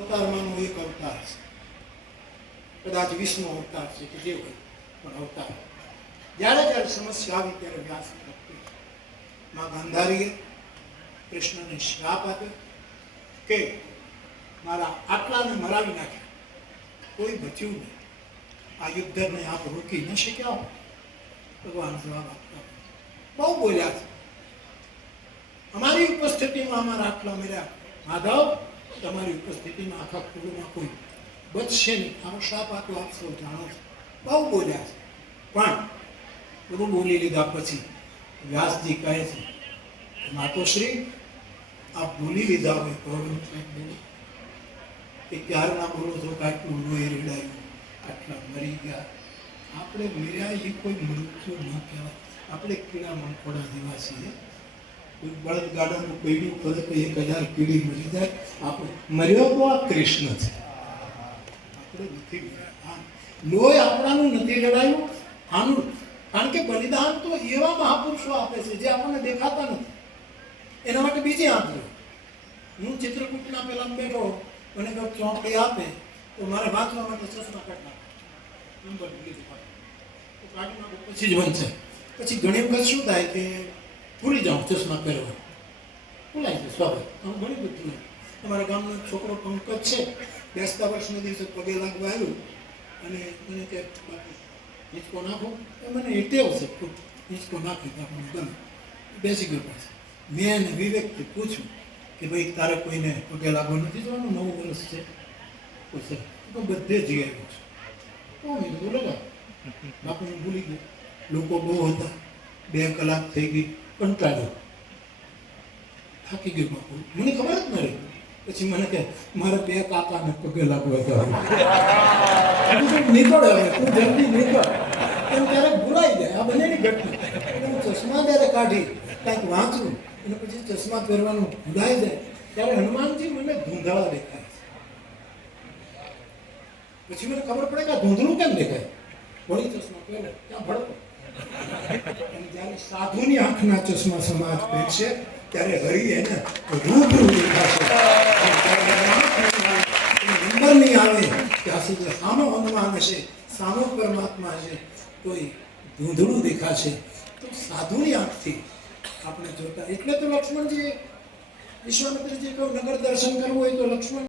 અવતારમાંનો એક અવતાર છે, કદાચ 20મો અવતાર છે કે જે હોય પણ અવતાર. જ્યારે જ્યારે સમસ્યા આવી ત્યારે વ્યાસ માં ગાંધારીએ કૃષ્ણને શ્રાપ આપ્યો કે મારા આટલાને મરાવી નાખ્યા, કોઈ બચ્યું નહીં, આ યુદ્ધને આપ રોકી ન શક્યા હો. ભગવાન જવાબ આપતા બહુ બોલ્યા છે, અમારી ઉપસ્થિતિમાં અમારા આટલા મર્યા, માધવ તમારી ઉપસ્થિતિમાં આખા કુળમાં કોઈ બચશે નહીં, આનો શ્રાપ આપ્યો આપ સૌ જાણો છો. બહુ બોલ્યા છે, પણ બધું બોલી લીધા પછી વ્યાસજી કહે છે માતોશ્રી આપ બોલી લીધા હોય તો બોલો કે ક્યારના બોલો છો કે આટલું લોહી રેડાયું, આટલા મરી ગયા. આપણે મર્યા એ કોઈ મૃત્યુ ન કહેવાય, આપણે કીડા મકોડા જેવા છીએ. કોઈ બળદગાડાનું પૈડું કરે તો 1000 કીડી મરી જાય, આપણે મર્યો તો આ કૃષ્ણ છે, આપણે નથી મર્યા. લોહી આપણાનું નથી લડાયું આનું, કારણ કે બલિદાન તો એવા મહાપુરુષો આપે છે જે આપણને દેખાતા નથી. એના માટે બીજી આંખ લો. હું ચિત્રકૂટના પેલા બેઠો, મને કોઈ ચોપડી આપે તો મારે વાંચવા માટે ચશ્મા કાઢી નાખો, નંબર લીધું તો કાઢી નાખો પછી જ વંચે. પછી ઘણી વખત શું થાય કે ભૂલી જાઉં ચશ્મા પહેરવા, ભૂલાય છે સ્વાભાવિક. આમ ઘણી બધું. અમારા ગામનો છોકરો પંકજ છે, 10 વર્ષના દિવસે પગે લાગવા આવ્યું અને મને કે હિંચકો નાખો, એ મને એ ટેવ છે, હિંચકો નાખી તો આપણને ગમે. બેસી ગયો પાછું. મેં એને વિવેકથી પૂછ્યું કે ભાઈ તારે કોઈને પગે લાગવા નથી જવાનું, 9 વર્ષ છે તો બધે જઈ આવ્યો છે. મેં કીધું લગા બાપુને ભૂલી ગયો. લોકો બહુ હતા, 2 કલાક થઈ ગઈ, કંટાળ્યો, થાકી ગયો બાપુ. મને ખબર જ ન રહી. પછી મને કે મારે 2 કાકાને પગે લાગવા જવાનું, નીકળ હવે તું જલ્દી નીકળ. એમ ક્યારેક ભૂલાઈ જાય. આ બંનેની ઘટના. હું ચશ્મા ત્યારે કાઢી કાંઈક વાંચું અને પછી ચશ્મા પહેરવાનું ભૂલાઈ જાય ત્યારે હનુમાનજી મને ધૂંધળા દેખાય. પછી મને ખબર પડે કે આ ધૂંધળું કેમ દેખાય. વળી ચશ્મા પહેરે ત્યાં ભડકો. અને જ્યારે સાધુની આંખના ચશ્મા સમાજ પહેરશે ત્યારે હરી એને રૂબરૂ દેખાશે. નંબર નહીં આવે ત્યાં સુધી સામો હનુમાન હશે, સામો પરમાત્મા હશે, કોઈ ધૂંધળું દેખાશે. તો સાધુની આંખથી આપણે જોતા. એટલે તો લક્ષ્મણજી વિશ્વામિત્રજી કહ્યું નગર દર્શન કરવું હોય તો લક્ષ્મણ